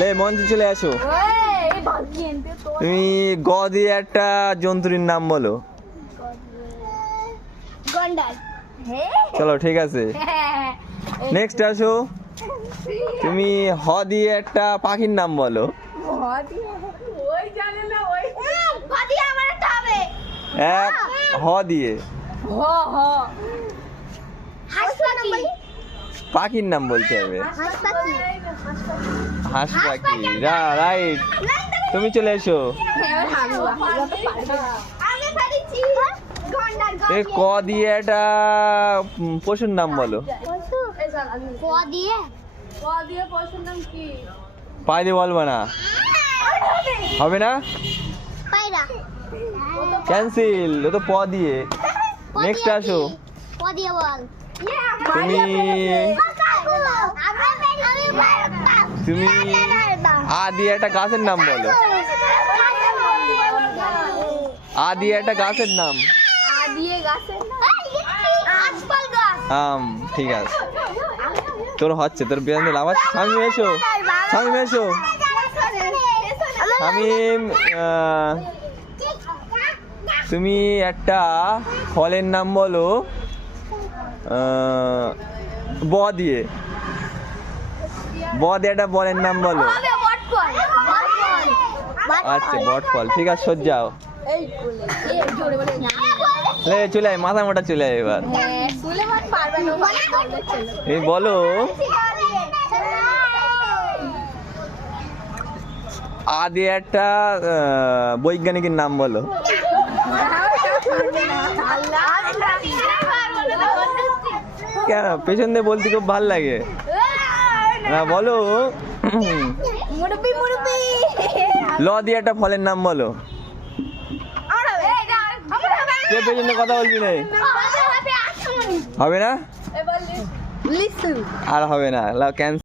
লে মঞ্চে চলে আসো। তুমি গ দিয়ে একটা জন্তুর নাম বলো। চলো ঠিক আছে, নেক্সট আসো। তুমি হ দিয়ে একটা পাখির নাম বলো। এক হ দিয়ে পাখির নাম বলতে হবে। হাঁস পাখি, রাইট। তুমি চলে এসো। ক দিয়ে একটা পশুর নাম বলো। পাই দিয়ে বলবো না, হবে না, ক্যান্সেল। ও তো প দিয়ে। নেক্সট আসো। তুমি তুমি আ দিয়ে একটা গাছের নাম বলো। আ দিয়ে একটা গাছের নাম। ঠিক আছে, তোর হচ্ছে, তোর বেরানোর আওয়াজ। শামিম এসো, শামিম এসো। শামিম, তুমি একটা ফলের নাম বলো ব দিয়ে। ব দিয়ে একটা বলের নাম বলো। আচ্ছা, বট ফল। ঠিক আছে, সজ্জাও। চলে আয়, মাথা মোটা চলে আয় এবার। এই বলো আ দিয়ে একটা বৈজ্ঞানিকের নাম বলো। কেন পেছন দিয়ে বলতে খুব ভাল লাগে না? বলো ল দিয়ে একটা ফলের নাম বলো। কে পেছন দিয়ে কথা বলবি না? হবে না, আর হবে না, ক্যান্সেল।